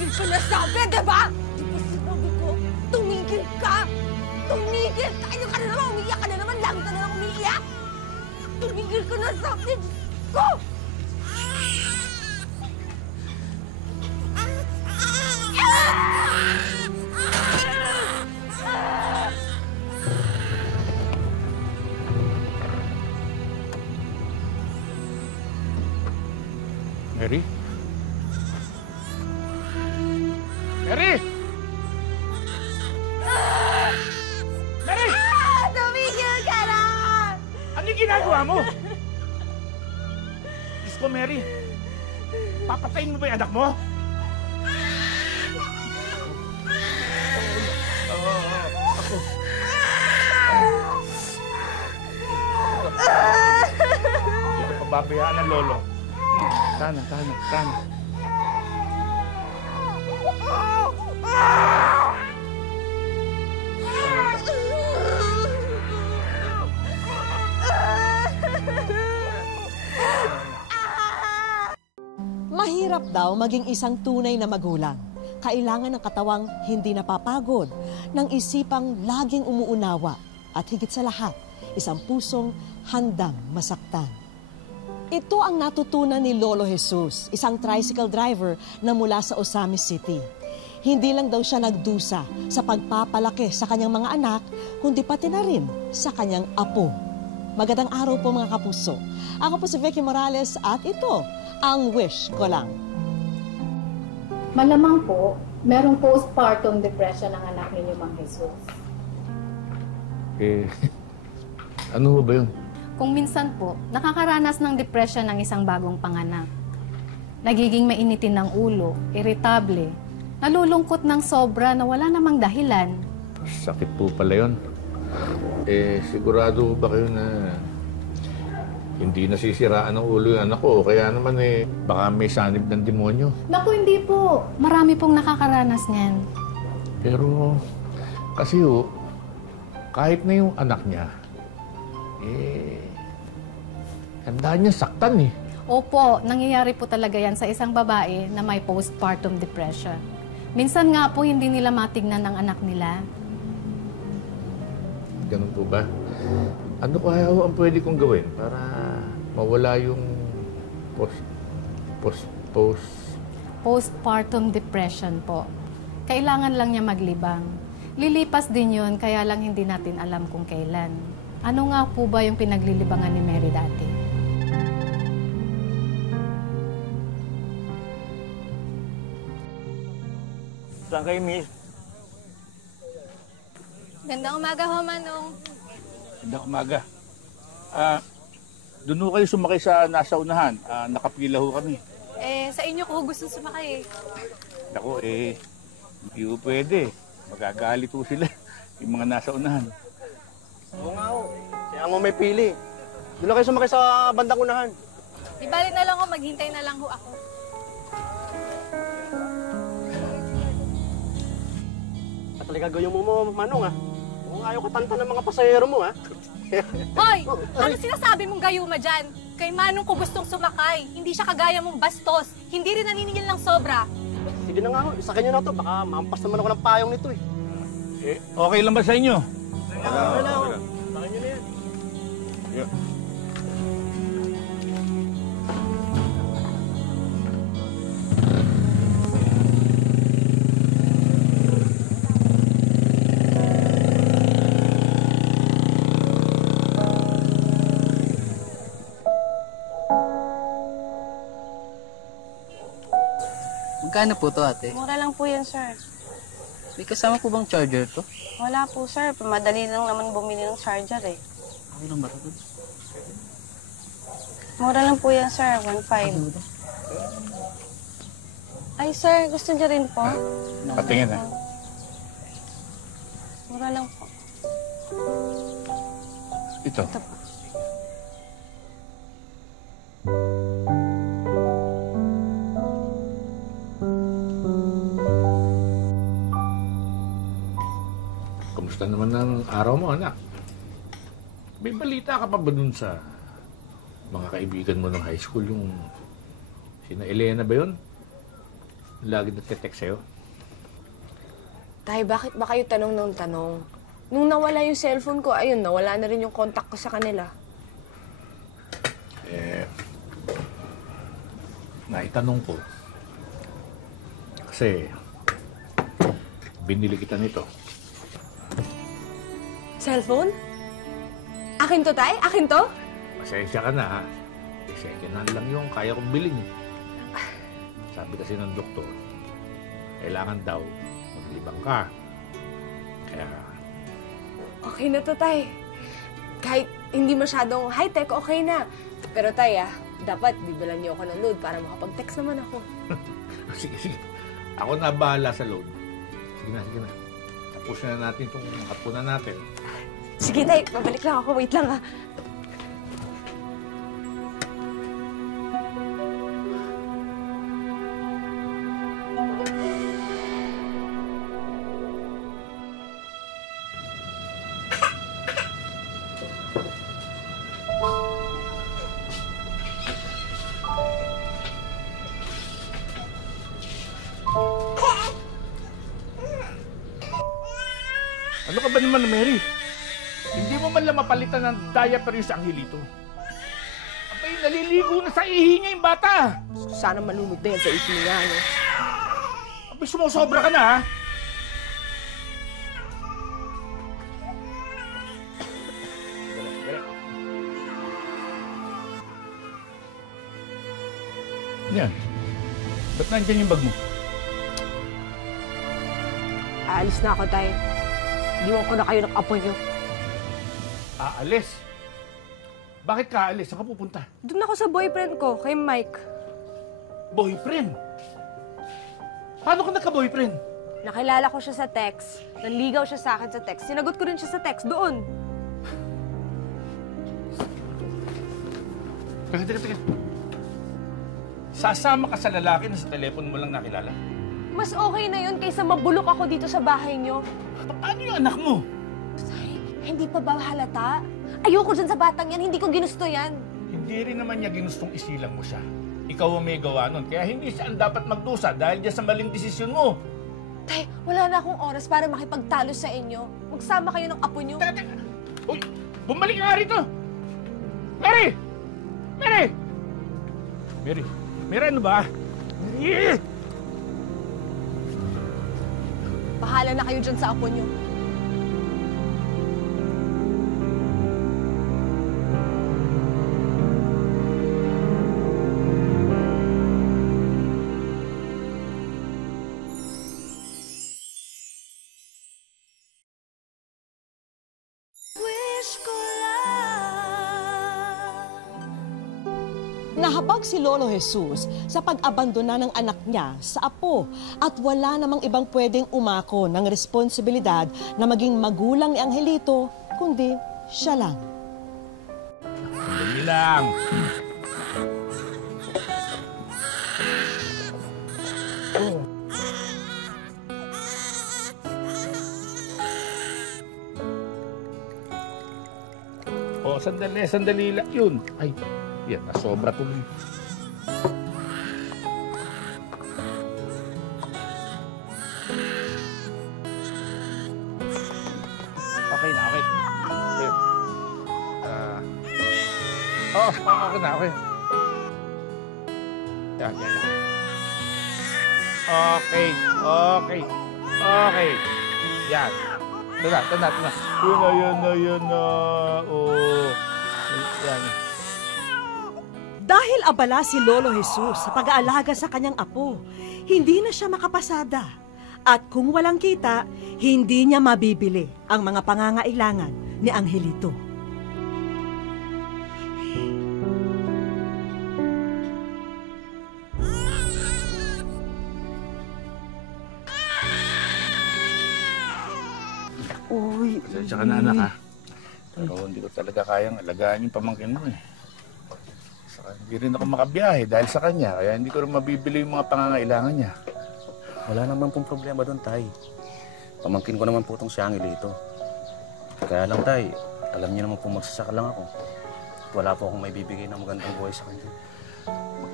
Tumigil ka na sabi, diba? Di ba sinabi ko, tumigil ka! Tumigil! Tayo ka na naman, umiiyak ka na naman, lagi ka na naman umiiyak! Tumigil ka na sabi, Diyos ko! Mary? Mary! Mary! Tumigil ka na! Ano yung ginagawa mo? Diyos ko, Mary. Papatayin mo ba yung anak mo? Ako. Hindi ko pababayaan ng lolo. Tana. Mahirap daw maging isang tunay na magulang. Kailangan ng katawang hindi napapagod, ng isipang laging umuunawa, at higit sa lahat, isang pusong handang masaktan. Ito ang natutunan ni Lolo Jesus, isang tricycle driver na mula sa Osamis City. Hindi lang daw siya nagdusa sa pagpapalaki sa kanyang mga anak, kundi pati na rin sa kanyang apo. Magandang araw po mga kapuso. Ako po si Vicky Morales at ito ang Wish Ko Lang. Malamang po, merong postpartum depression ang anak ninyo, Mang Jesus. Ano ba yun? Kung minsan po, nakakaranas ng depression ng isang bagong panganak. Nagiging mainitin ng ulo, iritable, nalulungkot ng sobra na wala namang dahilan. Sakit po pala yun. Sigurado ba kayo na hindi nasisiraan ng ulo yung anak ko? Kaya naman baka may sanib ng demonyo. Naku, hindi po. Marami pong nakakaranas niyan. Pero, kasi kahit na yung anak niya, handa niya saktan eh. Opo, nangyayari po talaga yan sa isang babae na may postpartum depression. Minsan nga po hindi nila matignan ng anak nila. Ganun po ba? Ano kaya ang pwede kong gawin para mawala yung Postpartum depression po. Kailangan lang niya maglibang. Lilipas din yun, kaya lang hindi natin alam kung kailan. Ano nga po ba yung pinaglilibangan ni Mary dati? Saan kayo, miss? Gandang umaga ho, Manong. Magandang umaga. Doon ho kayo sumakay sa nasa unahan. Nakapila ho kami. Sa inyo ko gusto sumakay. Naku, hindi ho pwede. Magagalit ho sila. Yung mga nasa unahan. Oo nga ho. Kaya mo may pili. Doon na kayo sumakay sa bandang unahan. Di bali na lang ho, maghintay na lang ho ako. At talaga gawin mo, Manong, ha? Kung ayaw katanta ng mga pasahero mo, ha? Hoy! Ano sinasabi mong gayuma dyan? Kay Manong ko gustong sumakay. Hindi siya kagaya mong bastos. Hindi rin naniningil ng sobra. Sige na nga ho, isakay nyo na to. Baka mampas naman ako ng payong nito, Okay lang ba sa inyo? Wala na ho. Sakay nyo na yan. Yeah. Magkano po to, ate? Mura lang po yan, sir. May kasama po bang charger to? Wala po, sir. Madali lang naman bumili ng charger, eh. Okay lang ba ito? Mura lang po yan, sir. 1.5. Ay, sir. Gusto niyo rin po? Patingin, ha? Mura lang po. Ito. Ito po. Kamusta naman ang araw mo, anak? May balita ka pa ba dun sa mga kaibigan mo ng high school? Yung sina Elena ba yun? Lagi nagte-text sa'yo. Tay, bakit ba kayo tanong ng tanong? Nung nawala yung cellphone ko, ayun, nawala na rin yung contact ko sa kanila. Naitanong ko. Kasi, binili kita nito. Cellphone? Akin to, Tay? Akin to? Pasensya ka na, ha? Second hand lang yung kaya kong bilhin. Sabi kasi ng doktor, kailangan daw maglibang ka. Kaya, Okay na to, Tay. Kahit hindi masyadong high-tech, okay na. Pero, Tay, dapat bibilan niyo ako ng load para makapag-text naman ako. sige, sige. Ako na bahala sa load. Sige na, sige na. Tapos na natin itong hapunan natin. Sige, Tay. Babalik lang ako. Wait lang, ha. Ano ka ba naman, Mary? Hindi mo man lang mapalitan ng diaper yung sa Angelito. Abay, naliligo na sa ihi niya yung bata. Sana malunod na yan sa ipin niya, no? Abay, sumusobra ka na, ha? Yan. Ba't nandyan yung bag mo? Aalis na ako, Tay. Iwan ko na kayo ng apo niyo. Aalis? Bakit ka aalis? Saan ka pupunta? Doon ako sa boyfriend ko, kay Mike. Boyfriend? Paano ka nagka-boyfriend? Nakilala ko siya sa text. Nanligaw siya sa akin sa text. Sinagot ko rin siya sa text doon. Teka. Sasama ka sa lalaki na sa telepono mo lang nakilala? Mas okay na yun kaysa mabulok ako dito sa bahay niyo. Paano yung anak mo? Hindi pa ba halata? Ayoko dyan sa batang yan. Hindi ko ginusto yan. Hindi rin naman niya ginustong isilang mo siya. Ikaw ang may gawa nun. Kaya hindi siya ang dapat magdusa dahil dyan sa maling desisyon mo. Tay, wala na akong oras para makipagtalo sa inyo. Magsama kayo ng apo niyo. Teka. Uy, bumalik ka nga rito. Mary! Mary! Mary, ano ba? Mary! Bahala na kayo dyan sa apo niyo. Nahabag si Lolo Jesus sa pag-abandona ng anak niya sa apo at wala namang ibang pwedeng umako ng responsibilidad na maging magulang ni Angelito, kundi siya lang. Sandali lang. Sandali lang yun. Ay, yan, nasobra tuloy. Okay na, okay. Ayun. Okay na, okay. Yan. Okay. Yan. Ito na. Yun na. Oh. Yan. Dahil abala si Lolo Jesus sa pag-aalaga sa kanyang apo, hindi na siya makapasada. At kung walang kita, hindi niya mabibili ang mga pangangailangan ni Angelito. Uy. Tsaka na anak, ha? Pero hindi ko talaga kayang alagaan yung pamangkin mo, eh. Saka hindi rin ako makabiyahe dahil sa kanya, kaya hindi ko rin mabibili yung mga pangangailangan niya. Wala naman pong problema doon, Tay. Pamangkin ko naman po itong si Angelito. Kaya lang, Tay, alam niyo naman po magsasaka lang ako. At wala po akong may bibigay na magandang buhay sa kanya.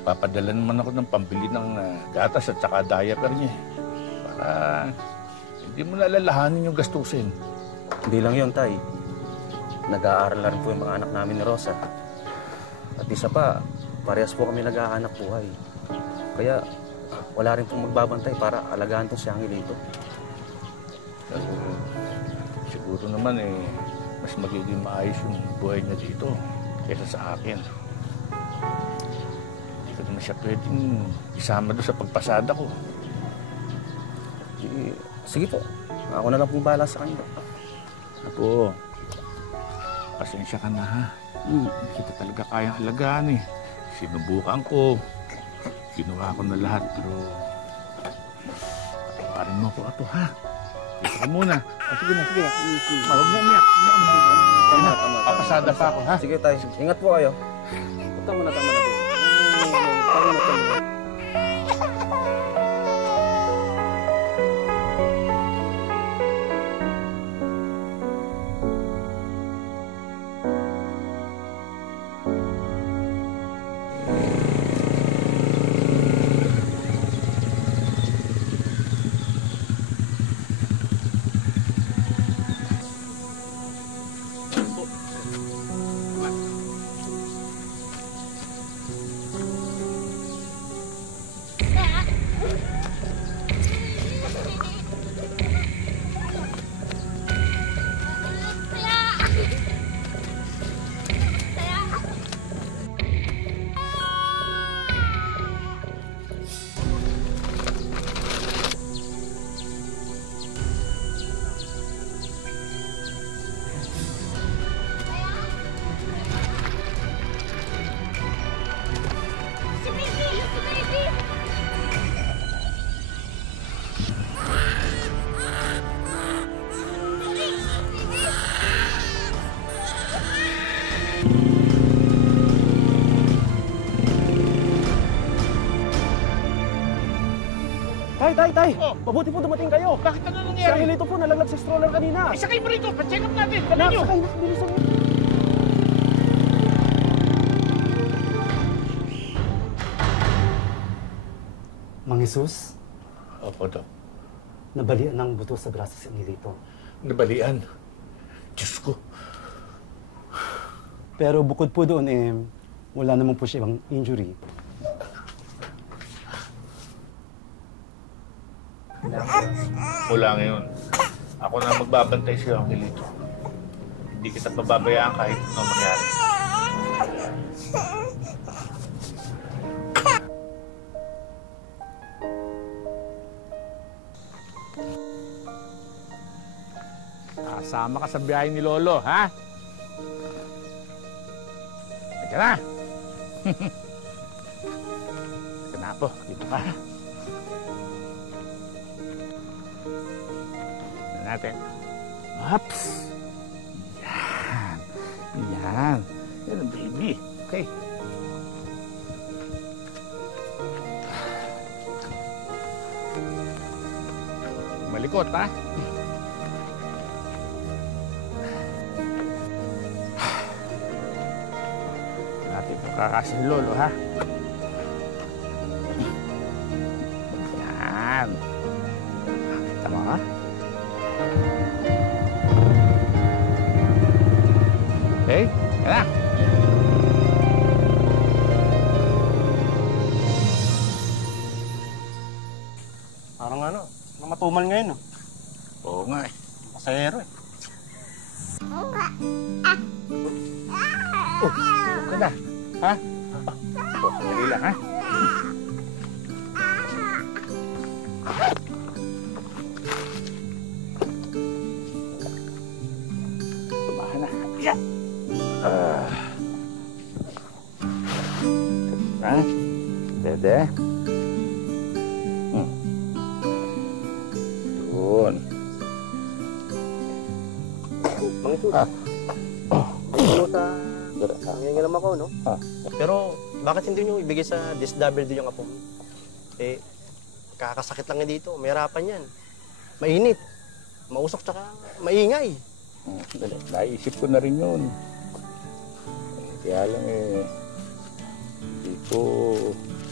Papadala naman ako ng pambili ng gatas at saka diaper niya. Para hindi mo nalalahanin yung gastusin. Hindi lang yun, Tay. Nag-aaral na rin po yung mga anak namin ni Rosa. At isa pa, parehas po kami nag-aanak buhay. Kaya wala rin pong magbabantay para alagaan tong si Angelito. Siguro naman mas magiging maayos yung buhay niya dito kaysa sa akin. Hindi ko naman siya pwedeng isama doon sa pagpasada ko. Sige po, ako na lang pong bahala sa kanya. Apo, pasensya ka na ha. Hindi kita talaga kayang alagaan eh. Sinubukan ko. Ginawa ko na lahat pero parin mo ko ato ha. Dito ka muna. Sige na. Huwag na niya. Papasada pa ako ha. Sige, Tay. Ingat po kayo. Tama na. Tay! Mabuti po dumating kayo. Bakit ano Si nangyari? Angelito po nalaglag sa stroller kanina. Sakay mo rito. Pa-check up natin. Dali nyo. Sakay na, bilisan mo. Mang Jesus, Opo, Dok. nabalian ng buto sa braso si Angelito. Nabalian. Diyos ko. Pero bukod po doon, wala naman po siya ibang injury. Mula ngayon, ako na magbabantay sa'yo, Angelito. Hindi kita pababayaan kahit anong mangyari. Kasama ka sa biyahe ni Lolo, ha? Teka na! Teka na po, dito ka. Natin. Ups! Yan. Yan ang baby. Okay. Malikot, ha? Natin po kakasin Lolo, ha? Yan. Tama, ha? Okay, yan na. Parang namatumal ngayon, no? Oo nga eh. Pasahero, Oh, ka na. Ha? Oh, dali lang, ha? Tumahan na. Yan. Ha? Dede. Doon. Mang Jesus, nangingilam ako, no? Pero bakit hindi nyo ibigay sa DSWD yung apo mo? Kakasakit lang nga dito. May harapan yan. Mainit. Mausok tsaka maingay. Naisip ko na rin yun. Kaya lang hindi ko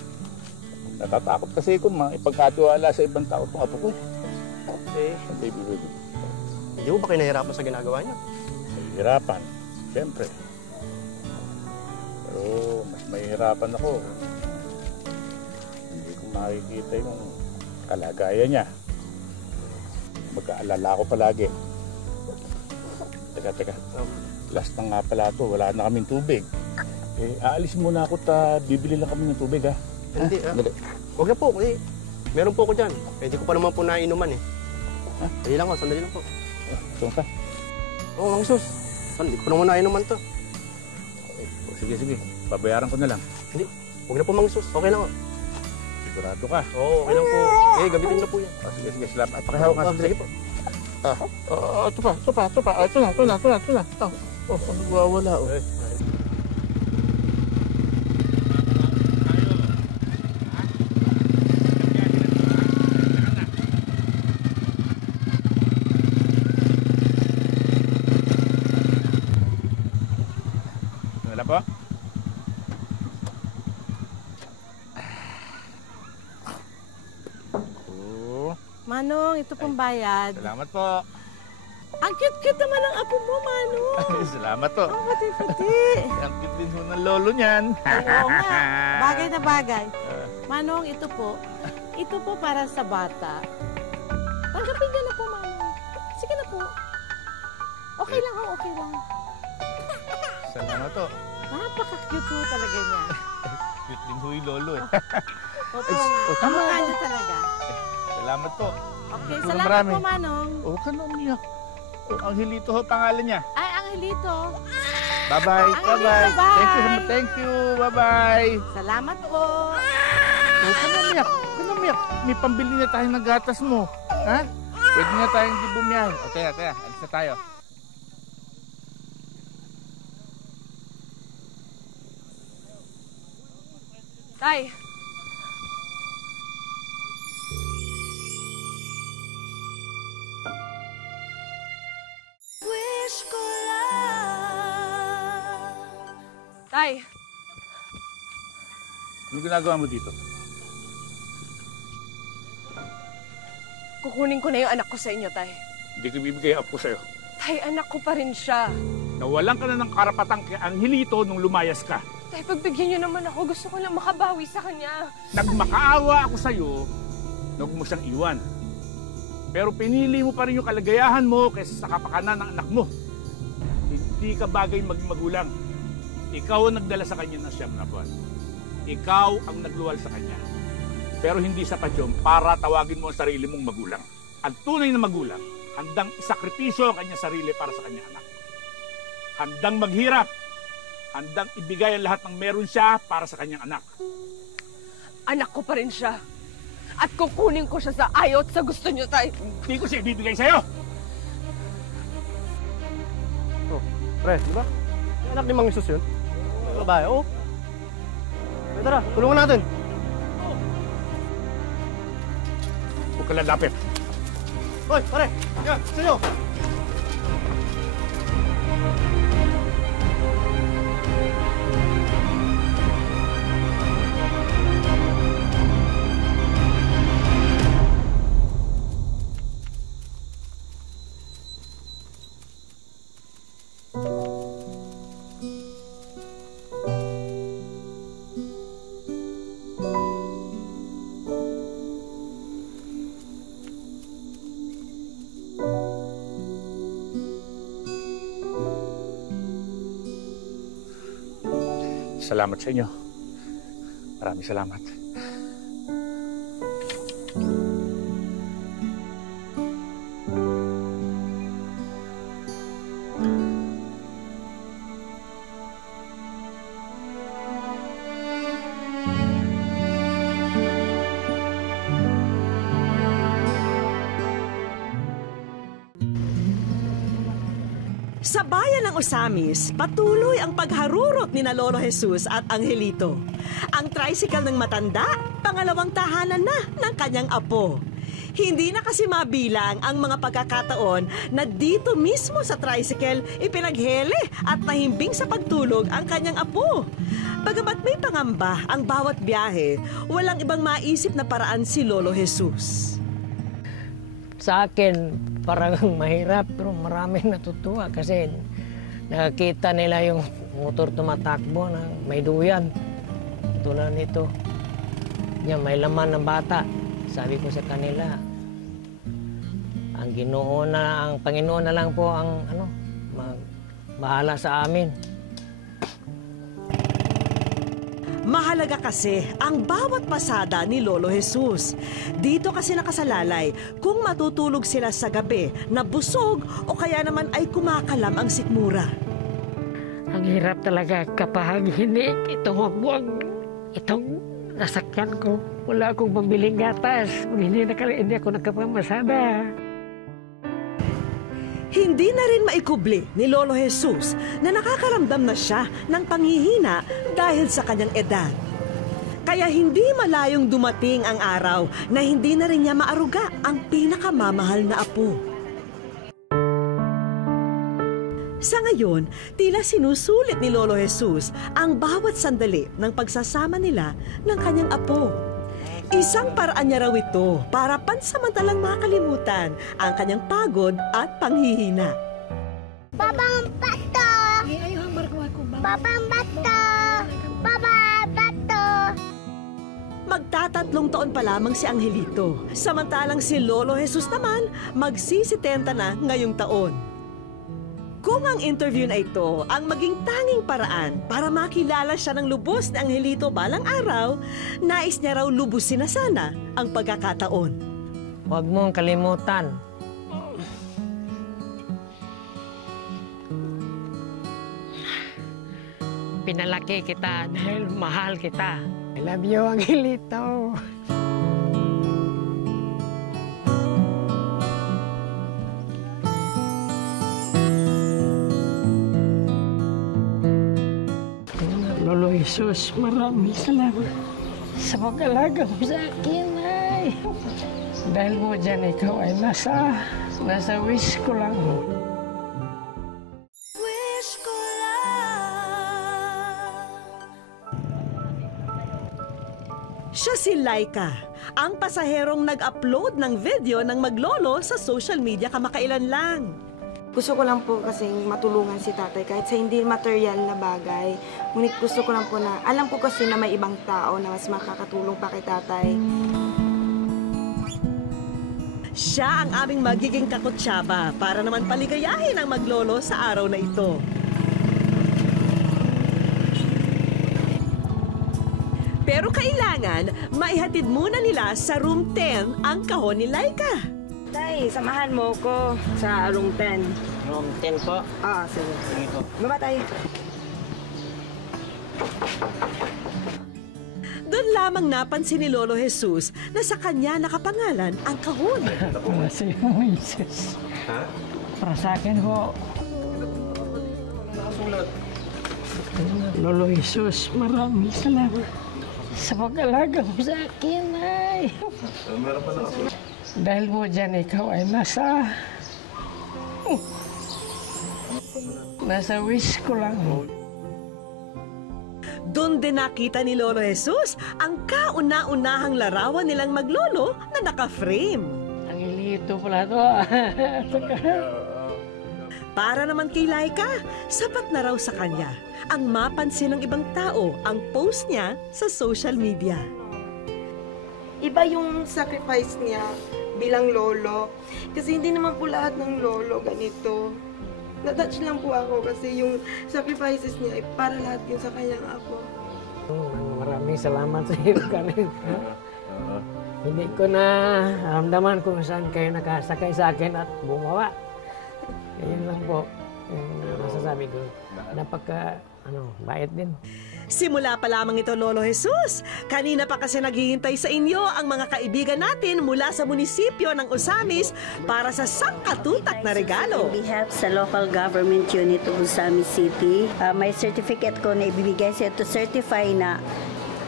Natatakot kasi kung ipagkatiwala sa ibang tao itong apo ko. Baby. Hindi mo ba kayo nahihirapan sa ginagawa niya? Mahihirapan, siyempre. Pero mas mahihirapan ako. Hindi ko makikita yung kalagayan niya. Mag-aalala ko palagi. Teka. Last na nga pala ito, wala na kaming tubig. Aalis muna ako bibili lang kami ng tubig, ha? Hindi, Huwag na po, meron po ako dyan. Hindi ko pa naman po nainuman eh. Dali lang po, sandali lang po. Saan ka? Oo, Mang Sus. Hindi ko naman nainuman to. Sige. Babayaran ko na lang. Hindi, huwag na po, Mang Sus. Okay lang po. Sigurado ka? Oo, okay lang po. Gabitin na po yan. Sige, salamat. Pakihawak ka. Sige po. Ito pa. Ito na. Nagwawala, oh. Wala po? Manong, ito pong bayad. Salamat po. Ang cute-cute naman ng apo mo, Manong. Salamat po. Ang puti-puti. Ang cute din ho ng lolo niyan. Oo nga, bagay na bagay. Manong, ito po para sa bata. Tanggapin niyo na po, Manong. Sige na po. Okay lang. Salamat po. Napaka-cute ho talaga niya. Cute din ho yung lolo eh. Opo nga, kamukha niya talaga. Salamat po. Okay, Ito salamat marami. po, Manong. Huwag ka na umiyak. Angelito ho pangalan niya. Ay, Angelito. Bye-bye. Angelito, bye. Thank you. Bye-bye. Salamat po. Huwag ka na umiyak. May pambili na tayo ng gatas mo. Ha? Pwede na tayong di bumiyahe. O, teka. Alis na tayo. Tay! Tay! Ano ginagawa mo dito? Kukunin ko na yung anak ko sa inyo, Tay. Hindi ko bibigay up ko sa'yo. Tay, anak ko pa rin siya. Nawalan ka na ng karapatang kay Angelito nung lumayas ka. Tay, pagbigyan niyo naman ako. Gusto ko lang makabawi sa kanya. Nagmakaawa ako sa'yo, huwag mo siyang iwan. Pero pinili mo pa rin yung kalagayahan mo kaysa sa kapakanan ng anak mo. Hindi ka bagay maging magulang. Ikaw ang nagdala sa kanya ng 7 na buwan. Ikaw ang nagluwal sa kanya. Pero hindi sapat yun para tawagin mo ang sarili mong magulang. Ang tunay na magulang, handang isakripisyo ang kanyang sarili para sa kanyang anak. Handang maghirap. Handang ibigay ang lahat ng meron siya para sa kanyang anak. Anak ko pa rin siya. At kukunin ko siya sa ayaw at sa gusto niyo, Tay. Hindi ko siya ibibigay sa'yo. Oh, pre, di ba? Yung anak ni Mang Sus yun. Babae, oo. Tara, tulungan natin. Huwag ka lalapit. Hoy, pare! Yan, sa'yo! Salamat sa inyo. Maraming salamat. Sa bayan ng Osamis, patuloy ang pagharurot ni na Lolo Jesus at Angelito. Ang tricycle ng matanda, pangalawang tahanan na ng kanyang apo. Hindi na kasi mabilang ang mga pagkakataon na dito mismo sa tricycle ipinaghele at nahimbing sa pagtulog ang kanyang apo. Bagamat may pangamba ang bawat biyahe, walang ibang maisip na paraan si Lolo Jesus. Sa akin, parang mahirap pero maraming natutuwa kasi nakakita nila yung motor tumatakbo na may duyan. Tulad nito. Yan, may laman ng bata. Sabi ko sa kanila, ang Panginoon na lang po ang bahala sa amin. Mahalaga kasi ang bawat pasada ni Lolo Jesus. Dito kasi nakasalalay kung matutulog sila sa gabi na busog o kaya naman ay kumakalam ang sikmura. Ang hirap talaga kapag hindi itong nasakyan ko. Wala akong pambiling gatas. Hindi ako nakapamasada. Hindi na rin maikubli ni Lolo Jesus na nakakaramdam na siya ng panghihina dahil sa kanyang edad. Kaya hindi malayong dumating ang araw na hindi na rin niya maaruga ang pinakamamahal na apo. Sa ngayon, tila sinusulit ni Lolo Jesus ang bawat sandali ng pagsasama nila ng kanyang apo. Isang paraan niya raw ito para pansamantalang makalimutan ang kanyang pagod at panghihina. Babang bato! Babang bato! Babang bato! Magtatatlong taon pa lamang si Angelito, samantalang si Lolo Jesus naman magsisitenta na ngayong taon. Kung ang interview na ito ang maging tanging paraan para makilala siya ng lubos ni Angelito balang araw, nais niya raw lubusin na sana ang pagkakataon. Huwag mong kalimutan. Pinalaki kita dahil mahal kita. I love you, Angelito. Lolo Jesus, maraming salamat sa pag-alaga mo sa akin, ay. Dahil mo dyan, ikaw ay nasa wish ko lang. Wish ko lang. Siya si Laika, ang pasaherong nag-upload ng video ng maglolo sa social media kamakailan lang. Gusto ko lang po kasing matulungan si tatay kahit sa hindi material na bagay. Ngunit gusto ko lang po na, alam ko kasi na may ibang tao na mas makakatulong pa kay tatay. Siya ang aming magiging kakutsaba para naman paligayahin ang maglolo sa araw na ito. Pero kailangan, maihatid muna nila sa room 10 ang kahon ni Laika. Tay, samahan mo ko sa room 10. Room 10 po? Ah, sige. Sige po. Baba tayo. Doon lamang napansin ni Lolo Jesus na sa kanya nakapangalan ang kahon. Para sa iyo, Jesus. Ha? Para sa akin ho. Nakasulat. Lolo Jesus, maraming salamat sa pag-alaga mo sa akin, ay. Meron pa nakasulat. Dahil mo dyan, ikaw ay nasa wish ko lang. Doon din nakita ni Lolo Jesus ang kauna-unahang larawan nilang maglolo na naka-frame. Ang ilito pala to. Para naman kay Laika, sapat na raw sa kanya ang mapansin ng ibang tao ang post niya sa social media. Iba yung sacrifice niya bilang lolo. Kasi hindi naman po lahat ng lolo ganito. Na-touch lang po ako kasi yung sacrifices niya ay para lahat yun sa kanyang apo. Maraming salamat sa iyo, Karen. Hindi ko na ramdaman kung saan kayo nakasakay sa akin at bumawa. Ayun lang po yung masasabi ko. Bait din. Simula pa lamang ito, Lolo Jesus. Kanina pa kasi naghihintay sa inyo ang mga kaibigan natin mula sa munisipyo ng Osamis para sa sangkatutak na regalo. On behalf sa local government unit of Osamis City, may certificate ko na ibibigay sa to certify na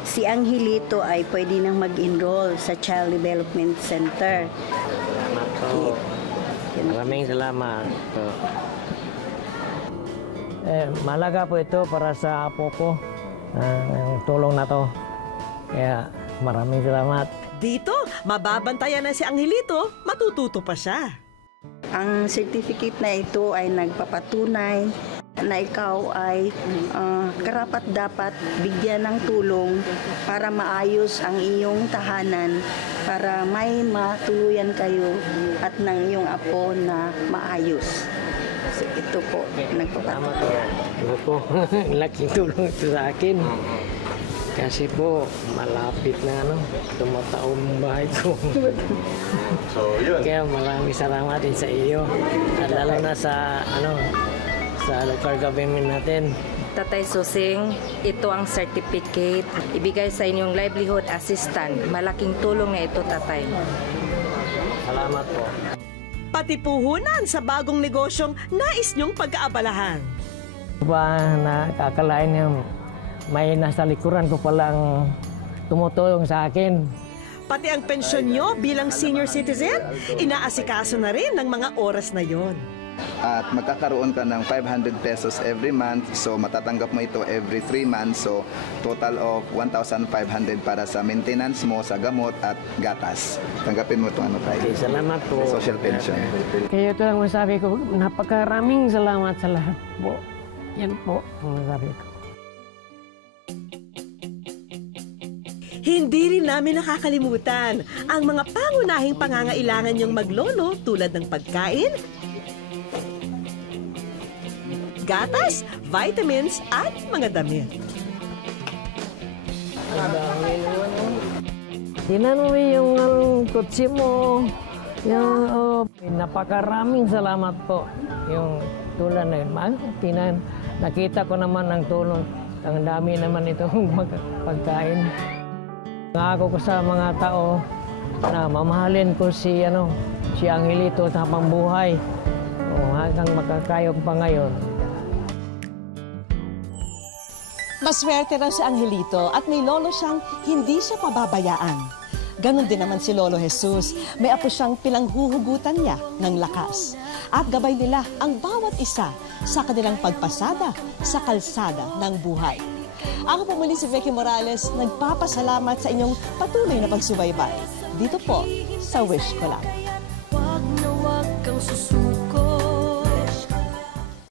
si Angelito ay pwede nang mag-enroll sa Child Development Center. Salamat po. Maraming salamat po. Malaga po ito para sa apo ko, ang tulong na to. Kaya maraming salamat. Dito, mababantayan na si Angelito, matututo pa siya. Ang certificate na ito ay nagpapatunay na ikaw ay karapat-dapat bigyan ng tulong para maayos ang iyong tahanan, para may matuluyan kayo at ng iyong apo na maayos. So, ito po, nagpapatunay. Ito po, laking tulong ito sa akin. Kasi po, malapit na tumataong bahay ko. So, yun. Kaya maraming salamat din sa iyo. At lalo na sa, sa local government natin. Tatay Susing, ito ang certificate. Ibigay sa inyong livelihood assistant. Malaking tulong na ito, Tatay. Salamat po. Pati puhunan sa bagong negosyong nais niyong pag-aabalahan. Ba na kakalain niya, may nasa likuran ko palang tumutulong sa akin. Pati ang pensyon nyo bilang senior citizen, inaasikaso na rin ng mga oras na yon. At magkakaroon ka ng 500 pesos every month. So matatanggap mo ito every 3 months. So total of 1,500 para sa maintenance mo, sa gamot at gatas. Tanggapin mo itong tayo. Okay, salamat po. Social pension. Kaya ito lang masabi ko, napakaraming salamat sa lahat po. Yan po ang masabi ko. Hindi rin namin nakakalimutan ang mga pangunahing pangangailangan niyong maglolo tulad ng pagkain, gatas, vitamins at mga damit. Tinan mo yung kutsi mo. Napakaraming salamat po. Yung tulad na yun. Nakita ko naman ang tulong. Ang dami naman itong pagkain. Nangako ko sa mga tao na mamahalin ko si Angelito sa habang buhay. Hanggang makakayog pa ngayon. Maswerte raw si Angelito at may lolo siyang hindi siya pababayaan. Ganon din naman si Lolo Jesus. May apo siyang pinanghuhugutan niya ng lakas. At gabay nila ang bawat isa sa kanilang pagpasada sa kalsada ng buhay. Ako po muli si Vicky Morales, nagpapasalamat sa inyong patuloy na pagsubaybay. Dito po sa Wish Ko Lang.